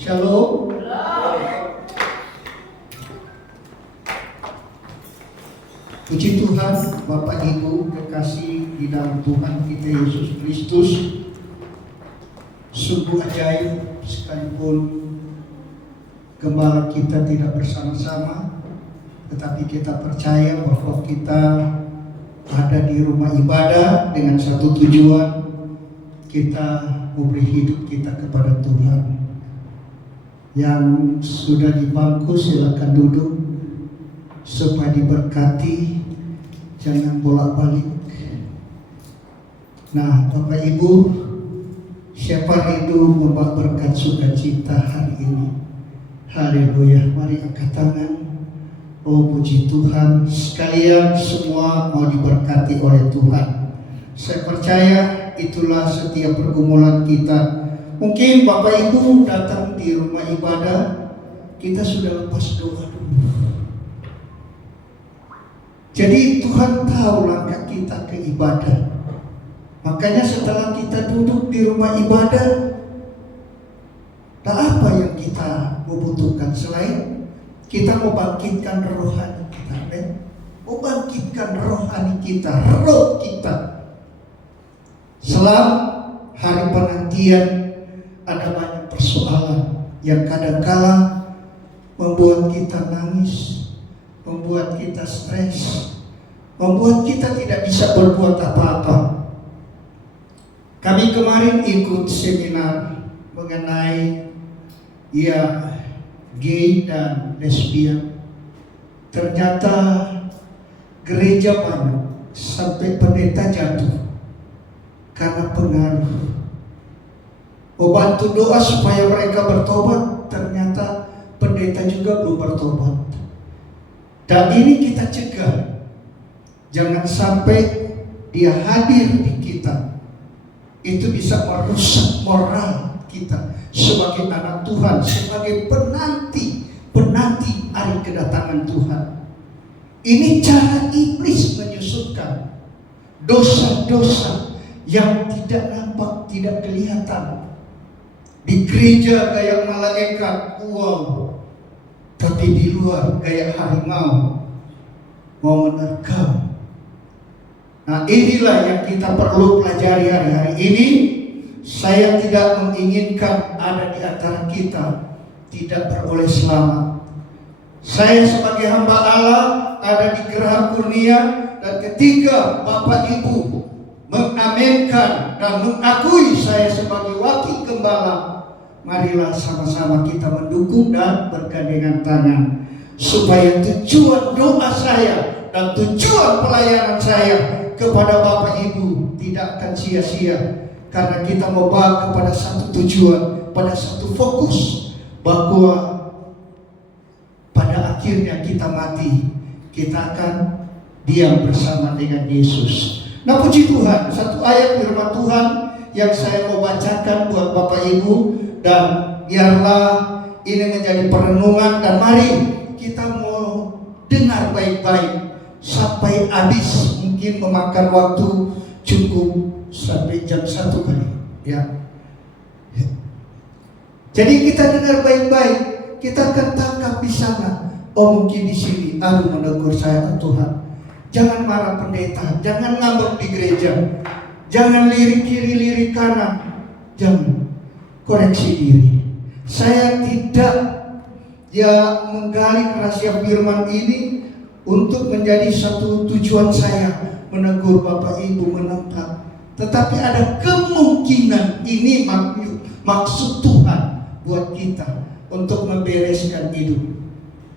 Shalom. Puji Tuhan, Bapak Ibu kekasih di dalam Tuhan kita Yesus Kristus. Sungguh ajaib sekalipun gembala kita tidak bersama-sama, tetapi kita percaya bahwa kita ada di rumah ibadah dengan satu tujuan, kita memberi hidup kita kepada Tuhan. Yang sudah di bangku silakan duduk supaya diberkati, jangan bolak-balik. Nah, Bapak Ibu, siapa rindu membawa berkat sukacita hari ini? Haleluya, mari angkat tangan. Oh puji Tuhan, sekalian semua mau diberkati oleh Tuhan. Saya percaya itulah setiap pergumulan kita. Mungkin Bapak Ibu datang di rumah ibadah, kita sudah lepas doa dulu. Jadi Tuhan tahu langkah kita ke ibadah. Makanya setelah kita duduk di rumah ibadah, tak apa yang kita membutuhkan selain kita mau bangkitkan rohani kita, mau bangkitkan rohani kita, roh kita. Selama hari penantian ada banyak persoalan yang kadang-kala membuat kita nangis, membuat kita stres, membuat kita tidak bisa berbuat apa-apa. Kami kemarin ikut seminar mengenai gay dan lesbian. Ternyata gereja banyak sampai pendeta jatuh karena pengaruh. Membantu doa supaya mereka bertobat, ternyata pendeta juga belum bertobat. Dan ini kita cegah, jangan sampai dia hadir di kita. Itu bisa merusak moral kita sebagai anak Tuhan, sebagai penanti hari kedatangan Tuhan. Ini cara iblis menyusupkan dosa-dosa yang tidak nampak, tidak kelihatan. Di gereja gaya malaikat, wow, tapi di luar gaya harimau, mau menerkam. Nah, inilah yang kita perlu pelajari hari-hari ini. Saya tidak menginginkan ada di antara kita tidak beroleh selamat. Saya sebagai hamba Allah ada di Geraha Kurnia, dan ketika Bapak Ibu mengaminkan dan mengakui saya sebagai wakil gembala, marilah sama-sama kita mendukung dan bergandengan tangan supaya tujuan doa saya dan tujuan pelayanan saya kepada Bapak Ibu tidak akan sia-sia, karena kita mau bawa kepada satu tujuan, pada satu fokus, bahwa pada akhirnya kita mati, kita akan diam bersama dengan Yesus. Nah, puji Tuhan, satu ayat firman Tuhan yang saya mau bacakan buat Bapak Ibu, dan biarlah ini menjadi perenungan, dan mari kita mau dengar baik-baik sampai habis. Mungkin memakan waktu cukup sampai jam 1 kali, ya. Jadi kita dengar baik-baik, kita akan tangkap di sana. Oh, mungkin di sini, aduh, menegur saya Tuhan. Jangan marah pendeta, jangan ngambek di gereja, jangan lirik kiri, lirik kanan, jangan. Koreksi diri. Saya tidak menggali rahasia firman ini untuk menjadi satu tujuan saya menegur Bapak Ibu menentang, tetapi ada kemungkinan ini maksud Tuhan buat kita untuk membereskan hidup.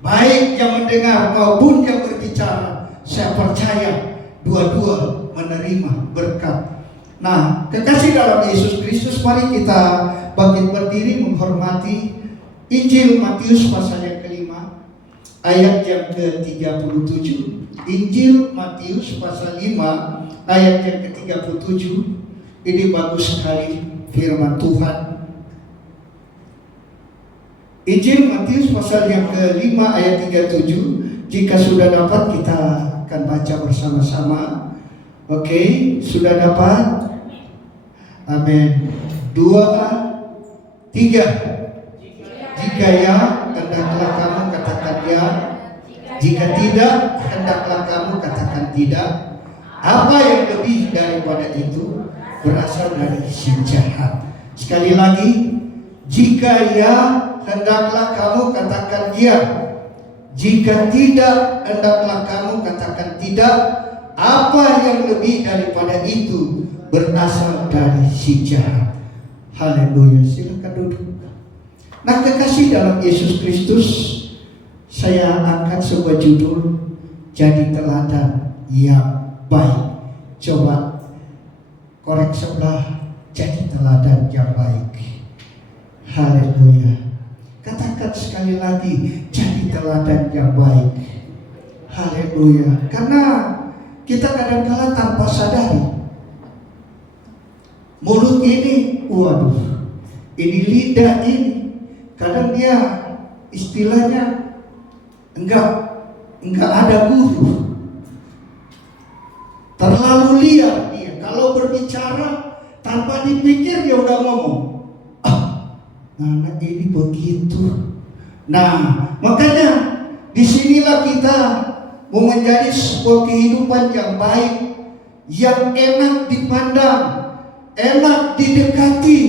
Baik yang mendengar maupun yang berbicara, saya percaya dua-dua menerima berkat. Nah, kekasih dalam Yesus Kristus, mari kita bangkit berdiri menghormati Injil Matius pasal yang kelima, ayat yang ke-37. Injil Matius pasal 5 ayat yang ke-37. Ini bagus sekali firman Tuhan. Injil Matius pasal yang ke-5 ayat 37. Jika sudah dapat, kita akan baca bersama-sama. Oke, sudah dapat? Amin. 2, 3. Jika ya, hendaklah kamu katakan ya. Jika tidak, hendaklah kamu katakan tidak. Apa yang lebih daripada itu berasal dari si jahat. Sekali lagi, jika ya, hendaklah kamu katakan ya. Jika tidak, hendaklah kamu katakan tidak. Apa yang lebih daripada itu berasal dari si jahat. Haleluya. Silakan duduk. Nah, kekasih dalam Yesus Kristus, saya angkat sebuah judul, jadi teladan yang baik. Coba korek sebelah, jadi teladan yang baik. Haleluya. Katakan sekali lagi, jadi teladan yang baik. Haleluya. Karena kita kadang-kala tanpa sadari, mulut ini, waduh, ini lidah ini, kadang dia istilahnya enggak ada guru, terlalu liar dia. Kalau berbicara tanpa dipikir dia udah ngomong. Anak ini begitu. Nah, makanya disinilah kita mau menjadi sebuah kehidupan yang baik, yang enak dipandang, enak didekati,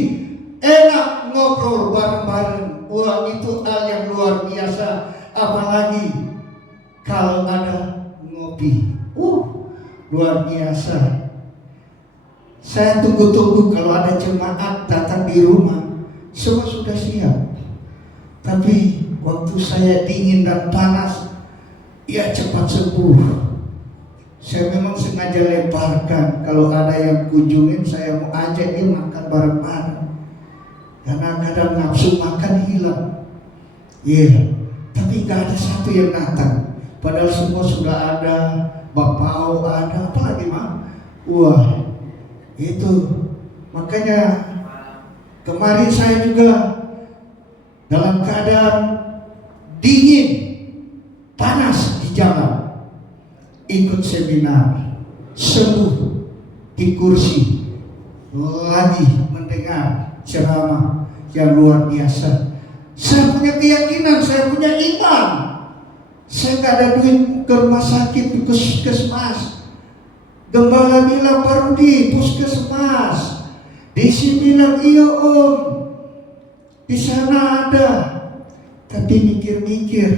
enak ngobrol bareng-bareng. Wah, itu hal yang luar biasa. Apalagi kalau ada ngopi, luar biasa. Saya tunggu-tunggu kalau ada jemaat datang di rumah, semua sudah siap. Tapi waktu saya dingin dan panas, ya cepat sembuh. Saya memang sengaja lebarkan. Kalau ada yang kunjungin, saya mau ajak dia makan bareng-bareng. Karena kadang nafsu makan hilang. Tapi gak ada satu yang datang. Padahal semua sudah ada, bapau ada, apalagi mah. Wah, itu. Makanya kemarin saya juga dalam keadaan dingin, panas di jalan, ikut seminar, sembuh di kursi, lagi mendengar ceramah yang luar biasa. Saya punya keyakinan, saya punya iman. Saya gak ada duit ke rumah sakit, di puskesmas. Gembala bilang baru di puskesmas. Desi bilang iya om, di sana ada. Tapi mikir-mikir,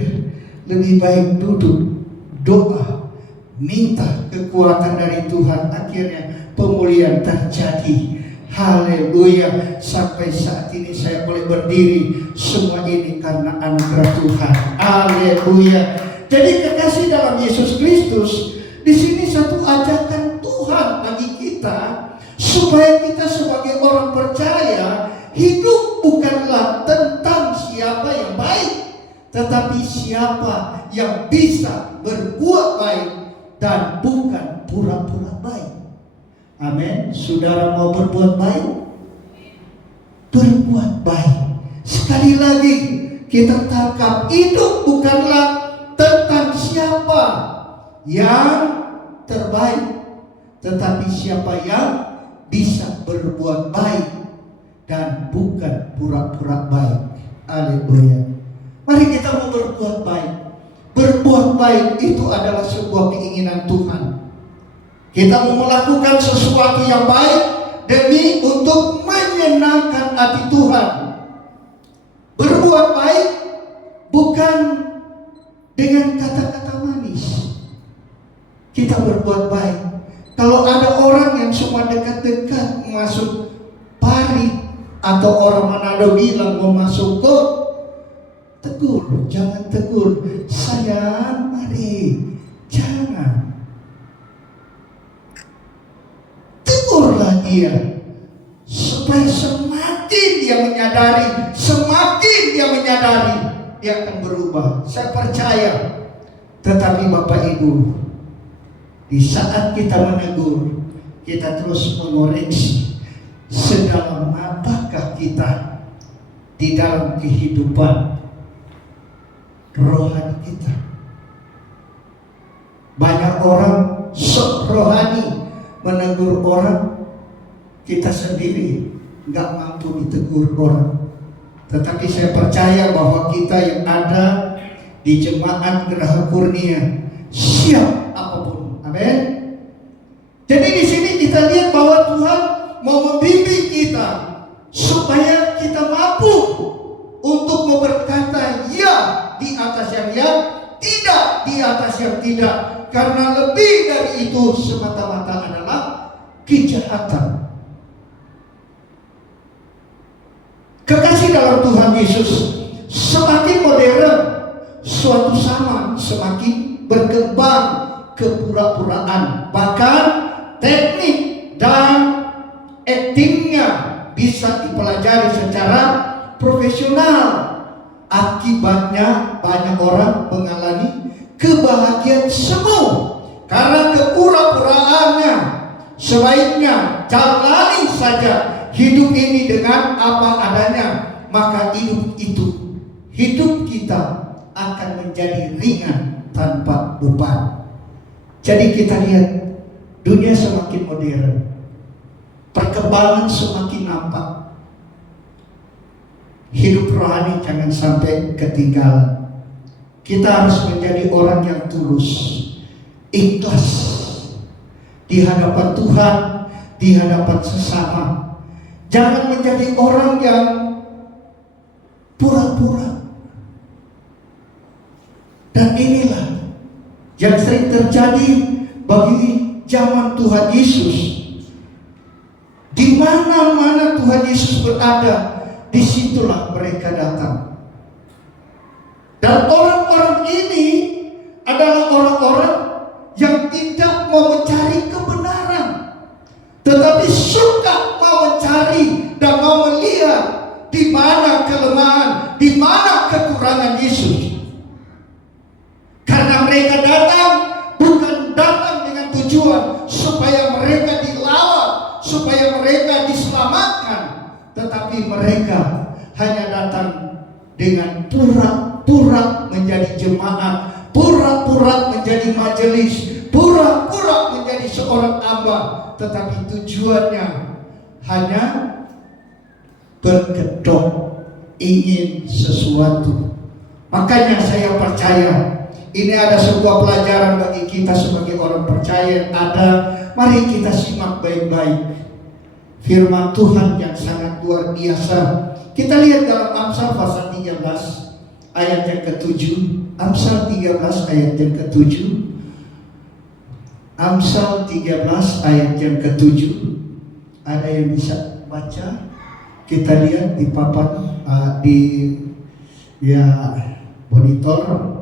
lebih baik duduk, doa, minta kekuatan dari Tuhan. Akhirnya pemulihan terjadi. Haleluya. Sampai saat ini saya boleh berdiri, semua ini karena anugerah Tuhan. Haleluya. Jadi kekasih dalam Yesus Kristus, di sini satu ajakan Tuhan bagi kita, supaya kita sebagai orang percaya, hidup bukanlah tentang siapa yang baik, tetapi siapa yang bisa berbuat baik dan bukan pura-pura baik. Amin. Saudara mau berbuat baik? Berbuat baik. Sekali lagi kita tangkap, hidup bukanlah tentang siapa yang terbaik, tetapi siapa yang bisa berbuat baik dan bukan pura-pura baik. Haleluya. Mari kita mau berbuat baik. Berbuat baik itu adalah sebuah keinginan Tuhan. Kita mau melakukan sesuatu yang baik demi untuk menyenangkan hati Tuhan. Berbuat baik bukan dengan kata-kata manis. Kita berbuat baik. Kalau ada orang yang cuma dekat-dekat masuk parit, atau orang Manado bilang mau masuk got, tegur, jangan tegur. Sayang, mari, jangan. Tegurlah dia, supaya semakin dia menyadari, dia akan berubah. Saya percaya. Tetapi Bapak Ibu, di saat kita menegur, kita terus mengoreksi sedalam apakah kita di dalam kehidupan rohani kita. Banyak orang sok rohani menegur orang, kita sendiri nggak mampu ditegur orang. Tetapi saya percaya bahwa kita yang ada di jemaat Geraha Kurnia siap apapun. Amin. Jadi di sini kita lihat bahwa Tuhan mau membimbing kita supaya kita mampu untuk berkata ya di atas yang ya, tidak di atas yang tidak. Karena lebih dari itu semata-mata adalah kejahatan. Kekasih dalam Tuhan Yesus, semakin modern suatu zaman semakin berkembang kepura-puraan, bahkan teknik dan aktingnya bisa dipelajari secara profesional. Akibatnya banyak orang mengalami kebahagiaan semu karena kepura-puraannya. Sebaiknya jalani saja hidup ini dengan apa adanya, maka hidup kita akan menjadi ringan tanpa beban. Jadi kita lihat dunia semakin modern, perkembangan semakin nampak. Hidup rohani jangan sampai ketinggalan. Kita harus menjadi orang yang tulus, ikhlas di hadapan Tuhan, di hadapan sesama. Jangan menjadi orang yang pura-pura. Dan inilah yang sering terjadi bagi zaman Tuhan Yesus. Di mana-mana Tuhan Yesus berada, disitulah mereka datang. Dan orang-orang ini adalah orang-orang yang tidak mau mencari kebenaran, tetapi suka mau mencari dan mau melihat di mana kelemahan, di mana kekurangan Yesus. Karena mereka datang bukan datang dengan tujuan supaya mereka dilawan, supaya mereka diselamatkan, tetapi mereka hanya datang dengan pura-pura menjadi jemaat, pura-pura menjadi majelis, pura-pura menjadi seorang hamba, tetapi tujuannya hanya berkedok, ingin sesuatu. Makanya saya percaya ini ada sebuah pelajaran bagi kita sebagai orang percaya yang ada. Mari kita simak baik-baik firman Tuhan yang sangat luar biasa. Kita lihat dalam Amsal pasal 13 ayat yang ke-7. Amsal 13 ayat yang ke-7. Amsal 13 ayat yang ke-7. Ada yang bisa baca? Kita lihat di papan di monitor.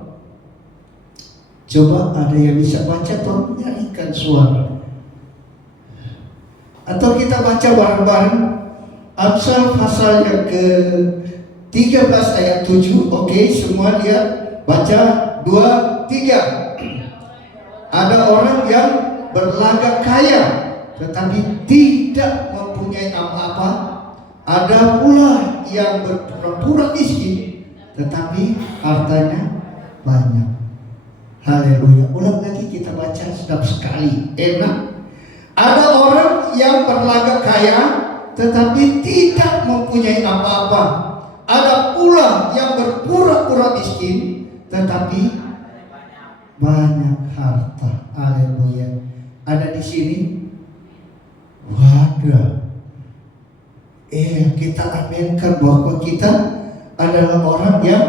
Coba ada yang bisa baca, tolong nyarikan suara. Atau kita baca bareng-bareng Amsal pasal yang ke-13 ayat 7. Oke, semua lihat, baca 2, 3. Ada orang yang berlagak kaya tetapi tidak mempunyai apa-apa. Ada pula yang berpura-pura miskin tetapi hartanya banyak. Haleluya. Ulang lagi kita baca, sedap sekali, enak. Ada orang yang berlagak kaya tetapi tidak mempunyai apa-apa. Ada pula yang berpura-pura miskin tetapi banyak harta. Haleluya. Ada di sini. Waduh. Kita aminkan bahwa kita adalah orang yang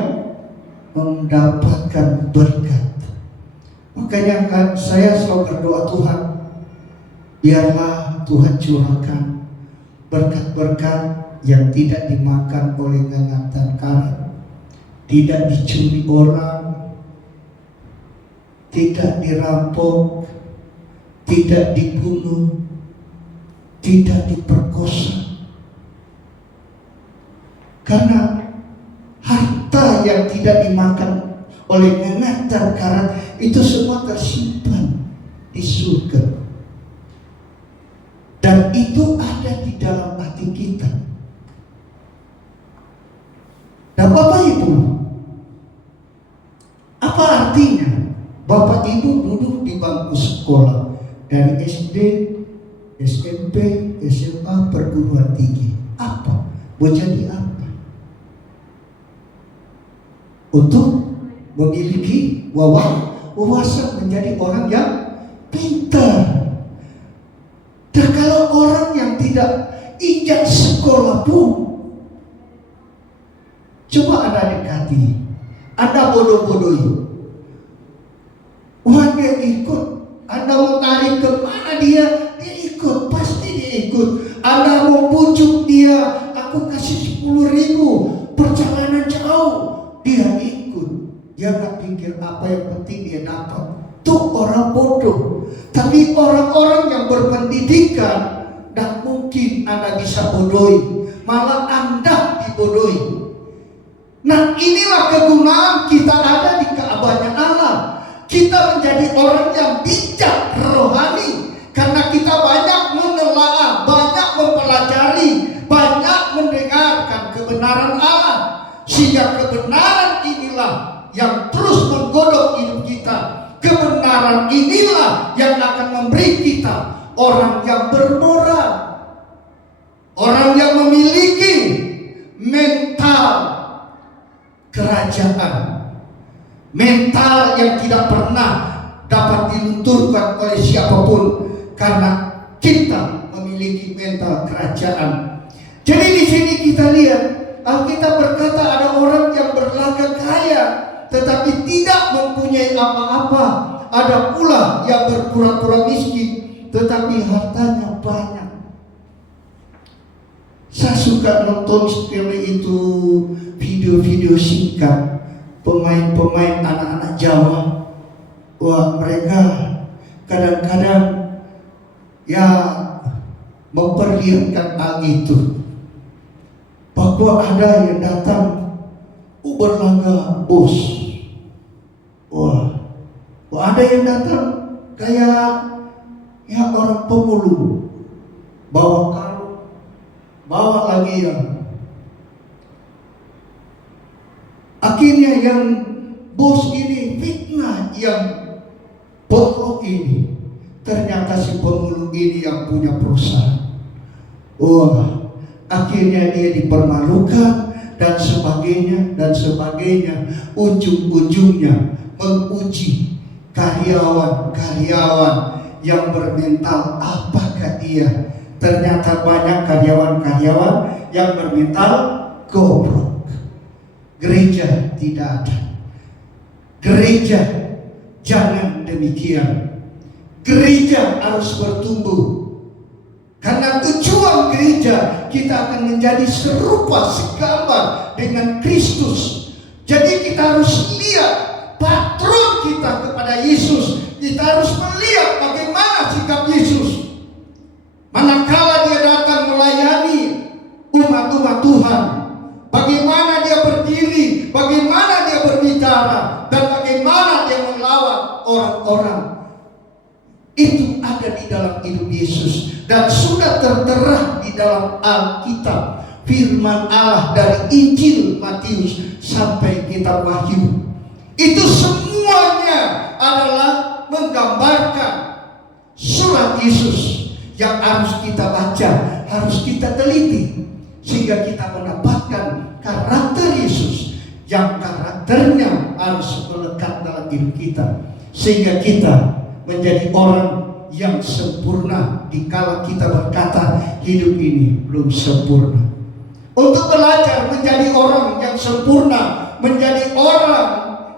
mendapatkan berkat. Makanya kan saya selalu berdoa, Tuhan, biarlah Tuhan curahkan berkat-berkat yang tidak dimakan oleh ngengat dan karat, tidak dicuri orang, tidak dirampok, tidak dibunuh, tidak diperkosa. Karena harta yang tidak dimakan oleh ngengat dan karat itu semua tersimpan di surga. Dan itu ada di dalam hati kita. Dan Bapak Ibu, apa artinya Bapak Ibu duduk di bangku sekolah dari SD, SMP, SMA, perguruan tinggi? Apa? Mau jadi apa? untuk memiliki wawasan, menjadi orang yang pintar. Dan kalau orang yang tidak injak sekolah pun, coba Anda dekati, Anda bodoh-bodohi, dia ikut. Anda mau tarik kemana dia ikut, pasti dia ikut. Anda mau bujuk dia, aku kasih 10.000, perjalanan jauh, dia ikut. Dia gak pikir apa yang penting dia dapat. Tuh orang bodoh. Tapi orang-orang yang berpendidikan, dan mungkin Anda bisa bodohi, malah Anda dibodohi. Nah, inilah kegunaan kita ada di Ka'bahnya Allah. Kita menjadi orang yang bijak rohani karena kita banyak menelaah, banyak mempelajari, banyak mendengarkan kebenaran Allah, sehingga kebenaran inilah yang terus menggodok hidup kita. Kebenaran inilah yang akan memberi kita orang yang bermoral, orang yang memiliki mental kerajaan, mental yang tidak pernah dapat dilunturkan oleh siapapun karena kita memiliki mental kerajaan. Jadi di sini kita lihat Alkitab berkata ada orang yang berlagak kaya tetapi tidak mempunyai apa-apa. Ada pula yang berpura-pura miskin tetapi hartanya banyak. Saya suka nonton seperti itu video-video singkat pemain-pemain anak-anak Jawa. Wah, mereka kadang-kadang ya memperlihatkan hal itu, bahwa ada yang datang berlaga bos. Wah, ada yang datang kayak ya orang pemulung, bawa karung, bawa lagi yang akhirnya yang bos ini fitnah yang pemulung ini. Ternyata si pemulung ini yang punya perusahaan. Wah, akhirnya dia dipermalukan dan sebagainya dan sebagainya. Ujung-ujungnya menguji karyawan-karyawan yang bermental apakah dia. Ternyata banyak karyawan-karyawan yang bermental goblok. Gereja tidak ada. Gereja jangan demikian. Gereja harus bertumbuh. Karena tujuan gereja kita akan menjadi serupa segambar dengan Kristus. Jadi kita harus lihat patron kita kepada Yesus. Kita harus melihat bagaimana sikap Yesus manakala dia datang melayani umat-umat Tuhan. Bagaimana dia berdiri, bagaimana dia berbicara, dan bagaimana dia melawan orang-orang. Itu ada di dalam hidup Yesus dan sudah tertera di dalam Alkitab, firman Allah dari Injil Matius sampai kitab Wahyu. Itu semuanya adalah menggambarkan surat Yesus yang harus kita baca, harus kita teliti, sehingga kita mendapatkan karakter Yesus yang karakternya harus melekat dalam hidup kita, sehingga kita menjadi orang yang sempurna dikala kita berkata hidup ini belum sempurna. Untuk belajar menjadi orang yang sempurna, menjadi orang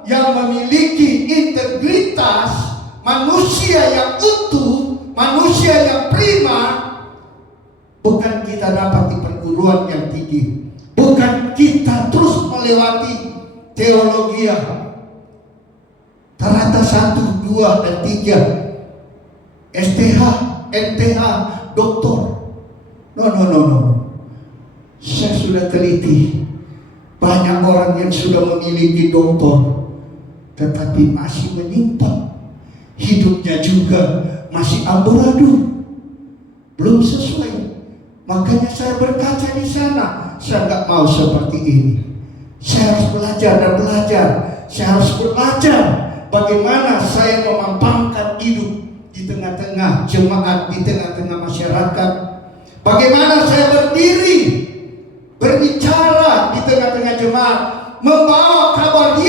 yang memiliki integritas, manusia yang utuh, manusia yang prima, bukan kita dapat di perguruan yang tinggi, bukan kita terus melewati teologi tarata 1, 2, dan 3, STH, MTH, doktor. No. Saya sudah teliti, banyak orang yang sudah memiliki doktor tetapi masih menyimpang, hidupnya juga masih amburadul, belum sesuai. Makanya saya berkaca di sana, saya nggak mau seperti ini. Saya harus belajar dan belajar. Saya harus belajar bagaimana saya memampangkan hidup di tengah-tengah jemaat, di tengah-tengah masyarakat. Bagaimana saya berdiri, berbicara di tengah-tengah jemaat, membawa kabar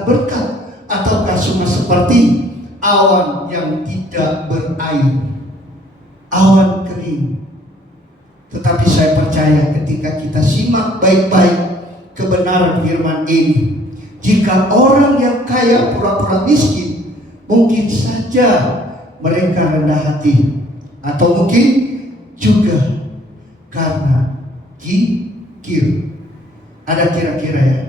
mendatangkan berkat, ataukah cuma seperti awan yang tidak berair, awan kering? Tetapi saya percaya ketika kita simak baik-baik kebenaran firman ini, jika orang yang kaya pura-pura miskin, mungkin saja mereka rendah hati, atau mungkin juga karena kikir. Ada kira-kira ya.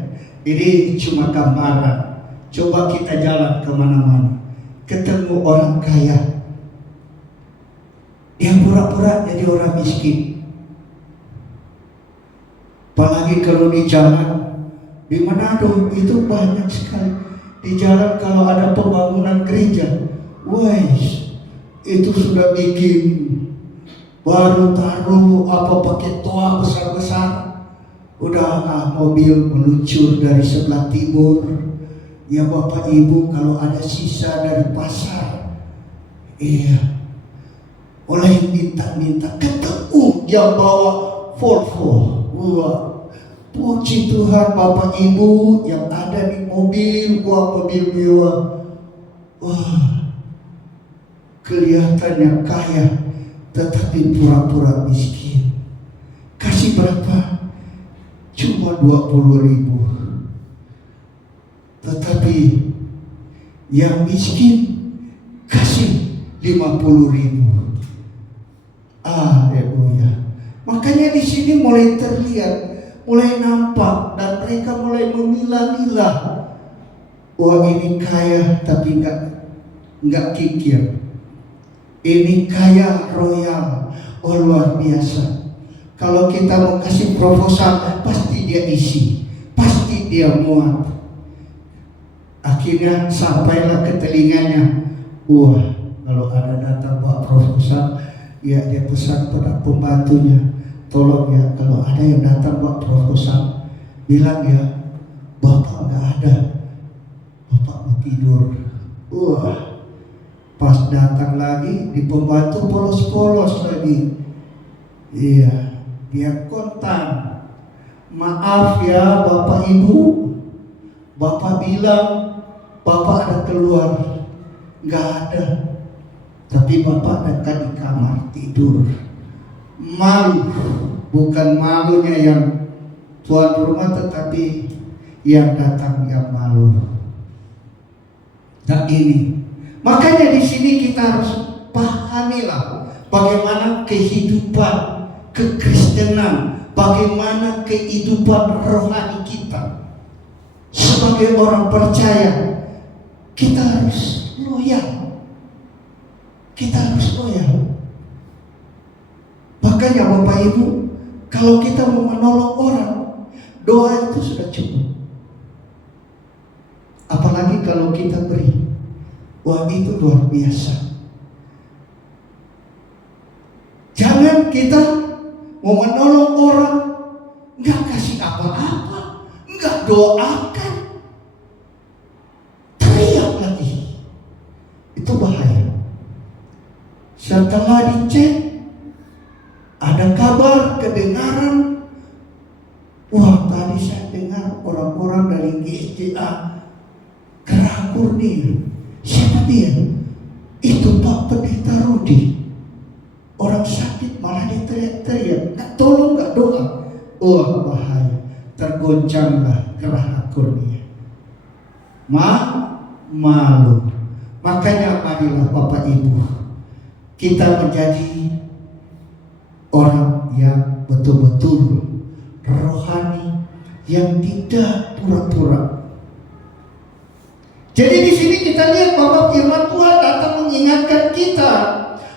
Ini cuma gambaran. Coba kita jalan kemana-mana, ketemu orang kaya, yang pura-pura jadi orang miskin. Apalagi kalau di jalan, di Manado itu banyak sekali. Di jalan kalau ada pembangunan gereja, wais, itu sudah bikin, baru taruh pakai toa besar-besar, udah mobil meluncur dari sebelah timur. Ya Bapak Ibu, kalau ada sisa dari pasar, iya, mulai minta-minta, ketemu yang bawa Volvo. Wah, puji Tuhan Bapak Ibu yang ada di mobil, mobil mewah. Wah, kelihatannya kaya, tetapi pura-pura miskin. Kasih berapa? Cuma 20.000. Tetapi yang miskin kasih 50.000. Haleluya. Makanya di sini mulai terlihat, mulai nampak, dan mereka mulai memilah-milah. Wah, ini kaya tapi enggak kikir. Ini kaya royal. Oh, luar biasa. Kalau kita mau kasih proposal, pasti dia isi, pasti dia muat. Akhirnya sampailah ke telinganya, wah, kalau ada datang bawa proposal, ya dia pesan pada pembantunya, tolong ya kalau ada yang datang bawa proposal, bilang ya, Bapak nggak ada, Bapak mau tidur. Wah, pas datang lagi di pembantu polos-polos lagi. Iya, dia kontan. Maaf ya Bapak Ibu, Bapak bilang Bapak ada keluar, nggak ada. Tapi Bapak dekat di kamar tidur. Malu, bukan malunya yang tuan rumah, tetapi yang datang yang malu. Nah ini, makanya di sini kita harus pahamilah bagaimana kehidupan kekristenan, bagaimana kehidupan rohani kita. Sebagai orang percaya, kita harus loyal. Kita harus loyal. Makanya Bapak Ibu, kalau kita mau menolong orang, doa itu sudah cukup. Apalagi kalau kita beri, wah itu luar biasa. Jangan kita mau menolong orang, nggak kasih apa-apa, nggak doakan, teriak lagi. Itu bahaya. Setelah dicek, ada kabar, kedengaran, wah tadi saya dengar orang-orang dari GSJA Gerah Kurnia. Siapa dia? Itu Pak Pendeta Rudi. Orang sakit malah dia teriak-teriak, nggak tolong, nggak doa. Wah bahaya, tergoncanglah Gerah Kurnia. Malu. Makanya marilah Bapak Ibu, kita menjadi orang yang betul-betul rohani, yang tidak pura-pura. Jadi di sini kita lihat bahwa firman Tuhan datang mengingatkan kita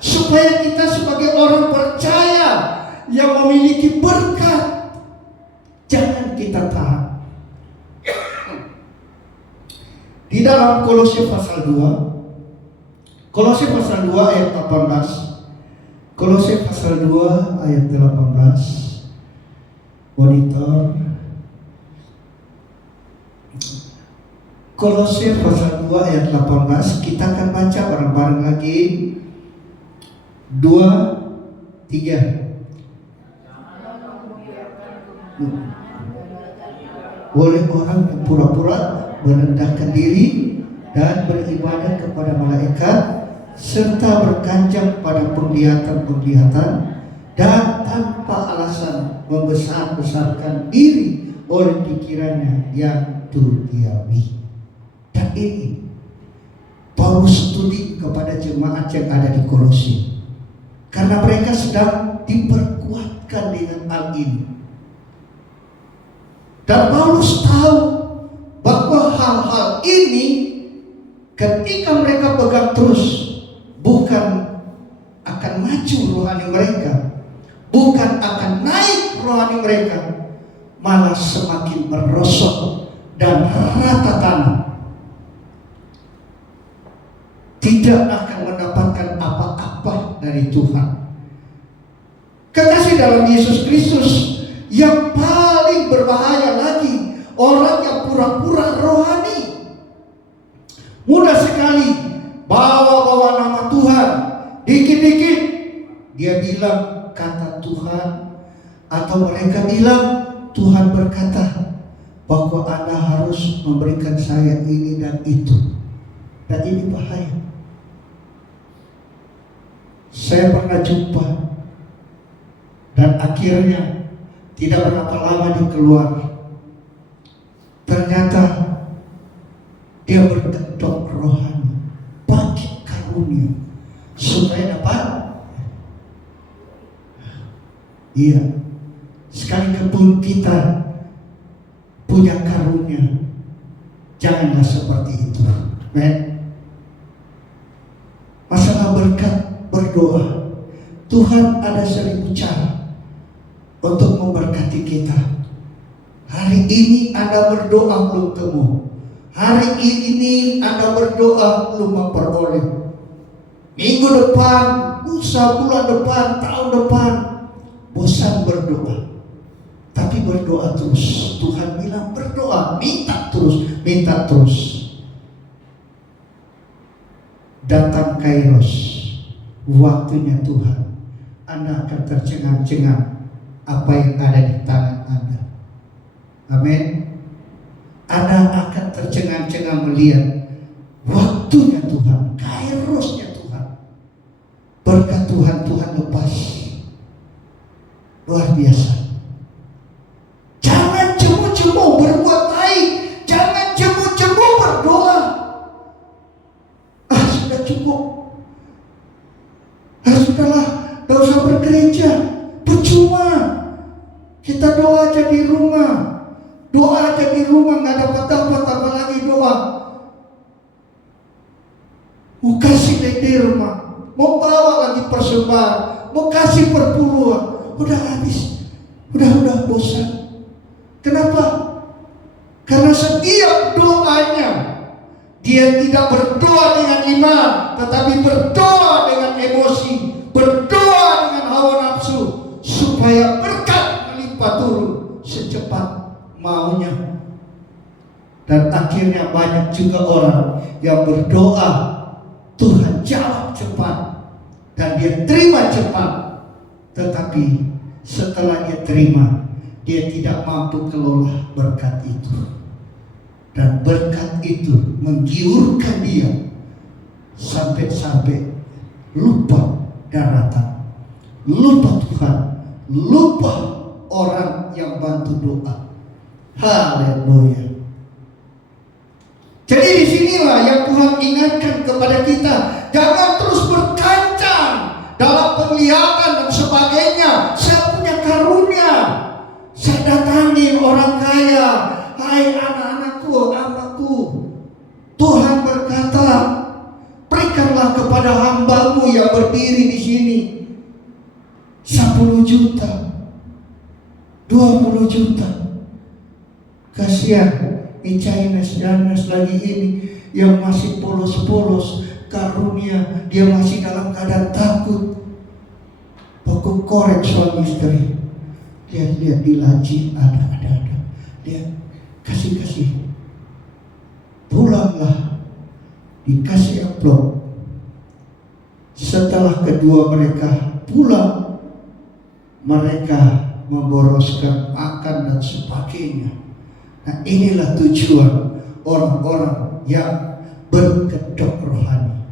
supaya kita sebagai orang percaya yang memiliki berkat, jangan kita tahan. Di dalam Kolose pasal 2, Kolose pasal 2 ayat 18. Kolose pasal 2 ayat 18. Monitor. Kolose pasal 2 ayat 18. Kita akan baca bareng-bareng lagi. 2, 3. Boleh orang yang pura-pura merendahkan diri dan beribadah kepada malaikat, serta berkanjang pada penglihatan-penglihatan, dan tanpa alasan membesar-besarkan diri oleh pikirannya yang duniawi. Dan ini Paulus studi kepada jemaat yang ada di Kolose, karena mereka sedang diperkuatkan dengan hal ini. Dan Paulus tahu bahwa hal-hal ini ketika mereka pegang terus, bukan akan maju rohani mereka, bukan akan naik rohani mereka, malah semakin merosot dan rata tanah. Tidak akan mendapatkan apa-apa dari Tuhan. Kekasih dalam Yesus Kristus, yang paling berbahaya lagi, orang yang pura-pura rohani. Mudah sekali bawa-bawa nama Tuhan, dikit-dikit dia bilang kata Tuhan, atau mereka bilang Tuhan berkata bahwa Anda harus memberikan saya ini dan itu. Dan ini bahaya. Saya pernah jumpa, dan akhirnya tidak berapa lama dia keluar. Ternyata dia berkedok rohani, bagi karunia supaya dapat. Iya, sekalipun kita punya karunia, janganlah seperti itu. Masalah berkat, berdoa, Tuhan ada 1000 cara untuk memberkati kita. Hari ini Anda berdoa belum temu, hari ini Anda berdoa belum memperoleh. Minggu depan, lusa, bulan depan, tahun depan, bosan berdoa. Tapi berdoa terus. Tuhan bilang berdoa, minta terus, minta terus. Datang Kairos, waktunya Tuhan, Anda akan tercengang-cengang apa yang ada di tangan Anda. Amin. Anda akan tercengang-cengang melihat waktunya Tuhan, Kairosnya Tuhan. Berkat Tuhan, Tuhan lepas. Luar biasa. Jangan cemu-cemu berbuat baik, jangan cemu-cemu berdoa. Sudah cukup. Sudahlah, tidak usah bergereja, percuma. Kita doa aja di rumah, doa aja di rumah, nggak dapat apalagi doa. Mau kasih di rumah, mau bawa lagi persembahan, mau kasih perpuluhan, udah habis, udah bosan. Kenapa? Karena setiap doanya dia tidak berdoa dengan iman, tetapi berdoa dengan emosi, berdoa dengan hawa nafsu, supaya berkat melimpah turun secepat maunya. Dan akhirnya banyak juga orang yang berdoa, Tuhan jawab cepat, dan dia terima cepat. Tetapi setelah dia terima, dia tidak mampu kelola berkat itu. Dan berkat itu menggiurkan dia sampai lupa daratan, lupa Tuhan, lupa orang yang bantu doa. Haleluya. Jadi disinilah yang Tuhan ingatkan kepada kita, jangan terus berkancang dalam penglihatan dan sebagainya. Saya punya karunia, saya datangi orang kaya, hai anak-anakku, anakku. Tuhan berkata, berikanlah kepada hambamu yang berdiri di sini 10 juta, 20 juta. Kasihan Icainas Danas lagi ini yang masih polos-polos karunia, dia masih dalam keadaan takut. Pokok korek suami istri, lihat di laci ada. Dia kasih. Pulanglah, dikasih amplop. Setelah kedua mereka pulang, mereka memboroskan makan dan sebagainya. Nah, inilah tujuan orang-orang yang berkedok rohani.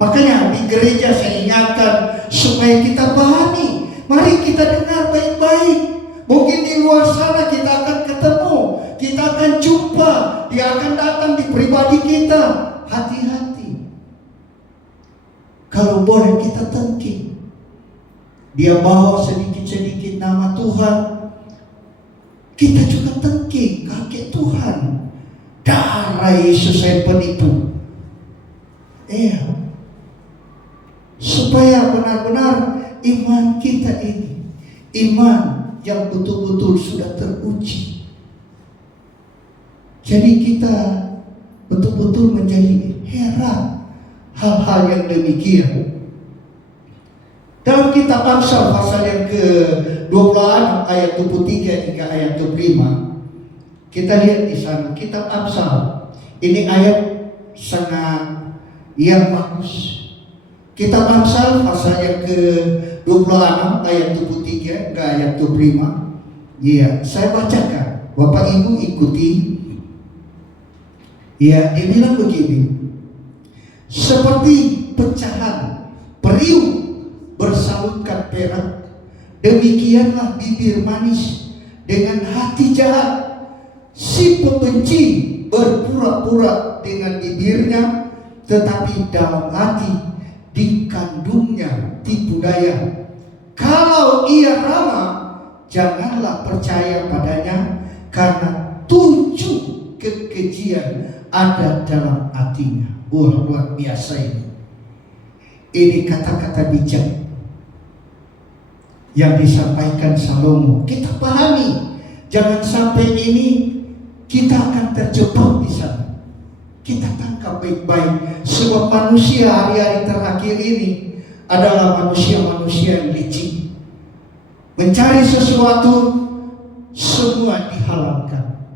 Makanya di gereja saya ingatkan supaya kita pahami. Mari kita dengar baik-baik. Mungkin di luar sana kita akan ketemu, kita akan jumpa, dia akan datang di pribadi kita. Hati-hati. Kalau boleh kita tengking. Dia bawa sedikit-sedikit nama Tuhan. Kita juga tengking kaki Tuhan. Darah Yesus saya penipu. Iya. Supaya benar-benar iman kita ini, iman yang betul-betul sudah teruji. Jadi kita betul-betul menjadi heran hal-hal yang demikian. Dalam kitab Amsal pasal yang ke-26 ayat 23 hingga ayat 25, kita lihat di sana kitab Amsal. Ini ayat sangat yang bagus. Kitab Amsal pasal yang ke-26 ayat 23 hingga ayat 25. Ya, saya bacakan. Bapak Ibu ikuti. Ya, dia bilang begini. Seperti pecahan periuk bersalutkan perak, demikianlah bibir manis dengan hati jahat. Si pembenci berpura-pura dengan bibirnya, tetapi dalam hati dikandungnya tipu daya. Kalau ia ramah, janganlah percaya padanya, karena 7 kekejian ada dalam hatinya. Wah, luar biasa ini. Ini kata-kata bijak yang disampaikan Salomo. Kita pahami, jangan sampai ini kita akan terjebak di sana. Kita tangkap baik-baik. Sebab manusia hari-hari terakhir ini adalah manusia-manusia yang licik. Mencari sesuatu, semua dihalalkan.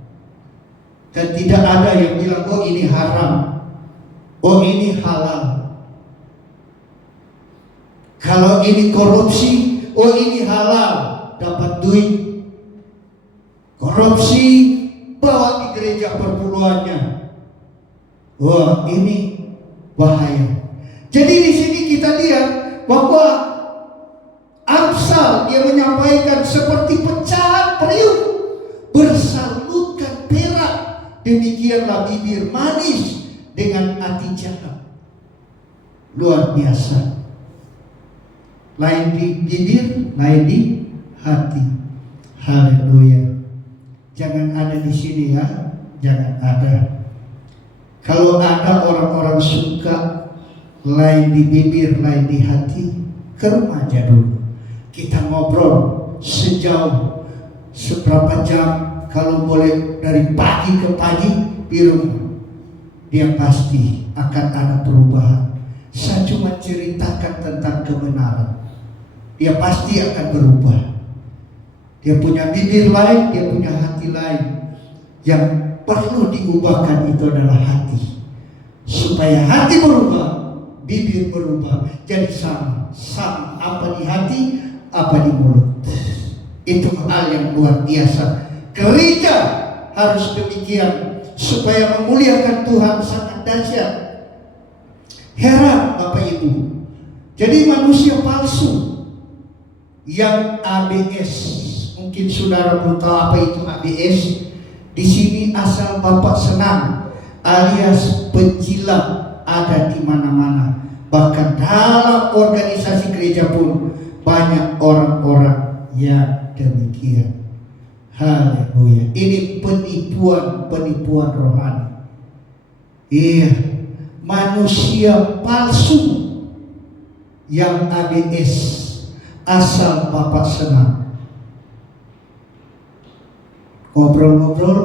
Dan tidak ada yang bilang, oh ini haram, oh ini halal. Kalau ini korupsi, oh ini halal, dapat duit. Korupsi, bawa di gereja perpuluhannya. Wah, ini bahaya. Jadi di sini kita lihat bahwa Amsal dia menyampaikan seperti pecahan periuk bersalutkan perak, demikianlah bibir manis dengan hati jahat. Luar biasa. Lain di bibir, lain di hati. Haleluya. Jangan ada di sini ya, jangan ada. Kalau ada orang-orang suka lain di bibir, lain di hati, ke rumah aja dulu. Kita ngobrol sejauh seberapa jam, kalau boleh dari pagi ke pagi di rumah. Dia pasti akan ada perubahan. Saya cuma ceritakan tentang kebenaran. Dia pasti akan berubah. Dia punya bibir lain, dia punya hati lain. Yang perlu diubahkan itu adalah hati. Supaya hati berubah, bibir berubah, jadi sama. Sama apa di hati, apa di mulut. Itu hal yang luar biasa. Gereja harus demikian supaya memuliakan Tuhan sangat dahsyat. Heran Bapak Ibu. Jadi manusia palsu yang ABS, mungkin saudara belum tahu apa itu ABS. Di sini asal Bapak senang, alias penjilat ada di mana-mana. Bahkan dalam organisasi gereja pun banyak orang-orang yang demikian. Haleluya. Ini penipuan rohani. Iya, manusia palsu yang ABS asal Bapak senang. Ngobrol-ngobrol,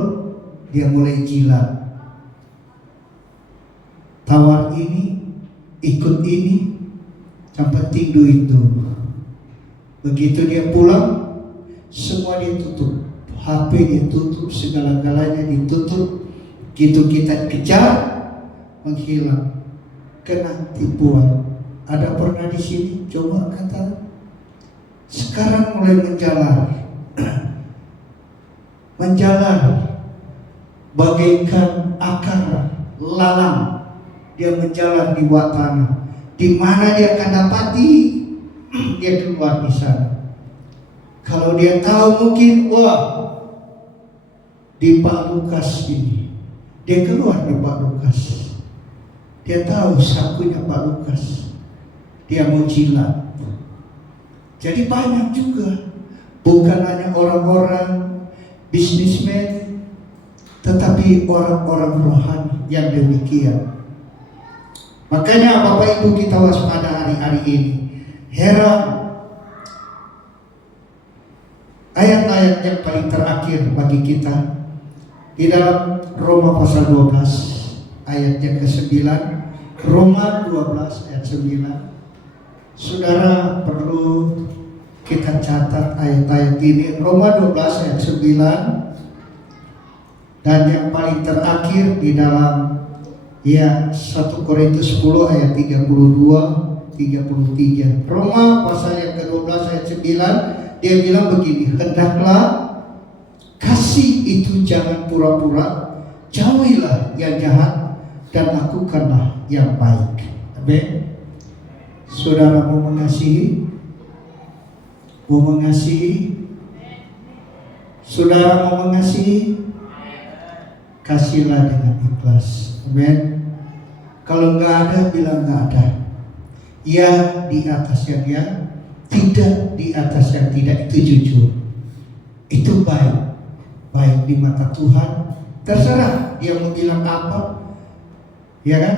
dia mulai jilat. Tawar ini, ikut ini, yang penting duit dulu. Begitu dia pulang, semua dia tutup. HP dia tutup, segala-galanya ditutup. Gitu kita kejar, menghilang. Kena tipuan. Ada pernah di sini? Coba kata. Sekarang mulai menjalar. bagaikan akar lalang, dia menjalan di bawah tanah. Di mana dia akan dapati, dia keluar di sana. Kalau dia tahu mungkin, wah, di Pak Lukas ini, dia keluar di Pak Lukas. Dia tahu sakunya Pak Lukas, dia mau jilat. Jadi banyak juga, bukan hanya orang-orang bisnismen, tetapi orang-orang rohani yang demikian. Makanya Bapak Ibu kita waspada hari-hari ini. Heran, ayat-ayat yang paling terakhir bagi kita di dalam Roma pasal 12 ayat yang ke-9. Roma 12 ayat 9. Saudara perlu kita catat ayat-ayat ini. Roma 12 ayat 9. Dan yang paling terakhir di dalam 1 Korintus 10 ayat 32, 33. Roma pasal yang ke-12 ayat 9, dia bilang begini, hendaklah kasih itu jangan pura-pura, jauhilah yang jahat dan lakukanlah yang baik. Amin. Saudara mau mengasihi? Mau mengasihi? Saudara mau mengasihi? Kasihlah dengan ikhlas. Amin. Kalau nggak ada, bilang nggak ada. Ya di atas yang ya, tidak di atas yang tidak, itu jujur. Itu baik. Baik di mata Tuhan. Terserah dia mau bilang apa, ya kan?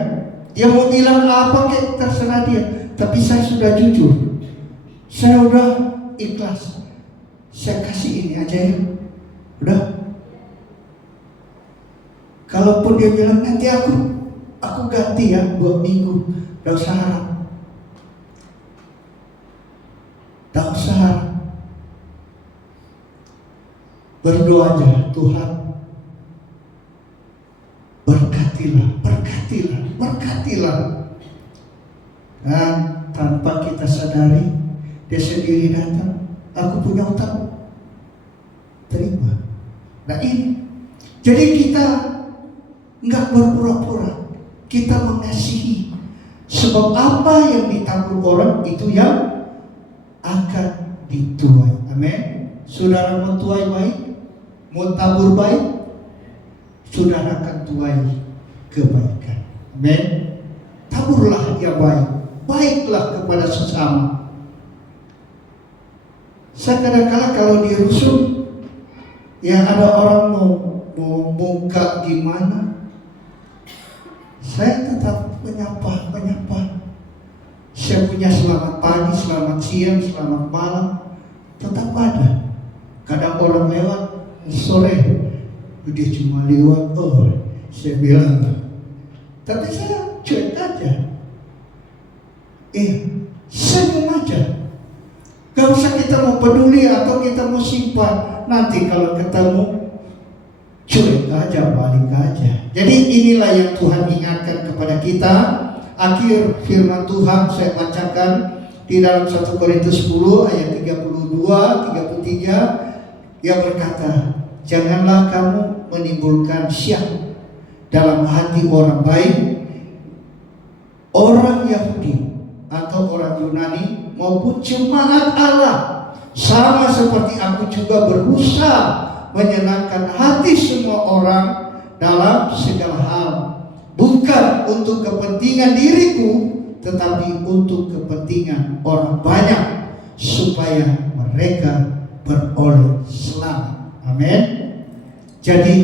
Dia mau bilang apa, terserah dia. Tapi saya sudah jujur. Saya udah ikhlas. Saya kasih ini aja ya. Udah. Kalaupun dia bilang nanti aku ganti ya 2 minggu, gak usah harap. Gak usah harap. Berdoa aja, Tuhan berkatilah, berkatilah, berkatilah. Dan tanpa kita sadari, dia sendiri datang, aku punya utang, terima. Nah ini, jadi kita nggak berpura-pura, kita mengasihi. Sebab apa yang ditabur orang itu yang akan dituai. Amin. Saudara mau tuai baik, mau tabur baik, saudara akan tuai kebaikan. Amin. Taburlah yang baik, baiklah kepada sesama. Saya kadang-kadang kalau di rusun, yang ada orang mau buka gimana, saya tetap menyapa. Saya punya selamat pagi, selamat siang, selamat malam, tetap ada. Kadang orang lewat sore, dia cuma lewat, saya bilang, tapi saya cuek aja. Senyum aja. Gak usah kita mau peduli atau kita mau simpan. Nanti kalau ketemu, cuek aja, balik aja. Jadi inilah yang Tuhan ingatkan kepada kita. Akhir firman Tuhan saya bacakan di dalam 1 Korintus 10 ayat 32, 33. Yang berkata, janganlah kamu menimbulkan syak dalam hati orang baik, orang Yahudi atau orang Yunani maupun jemaat Allah. Sama seperti aku juga berusaha menyenangkan hati semua orang dalam segala hal, bukan untuk kepentingan diriku, tetapi untuk kepentingan orang banyak, supaya mereka beroleh selamat. Amin. Jadi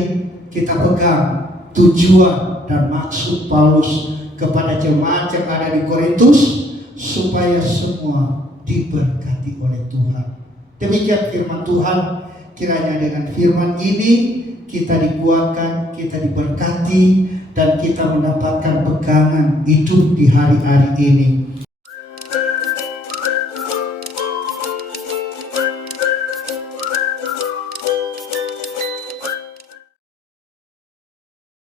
kita pegang tujuan dan maksud Paulus kepada jemaat yang ada di Korintus, supaya semua diberkati oleh Tuhan. Demikian firman Tuhan. Kiranya dengan firman ini kita dikuatkan, kita diberkati, dan kita mendapatkan pegangan hidup di hari-hari ini.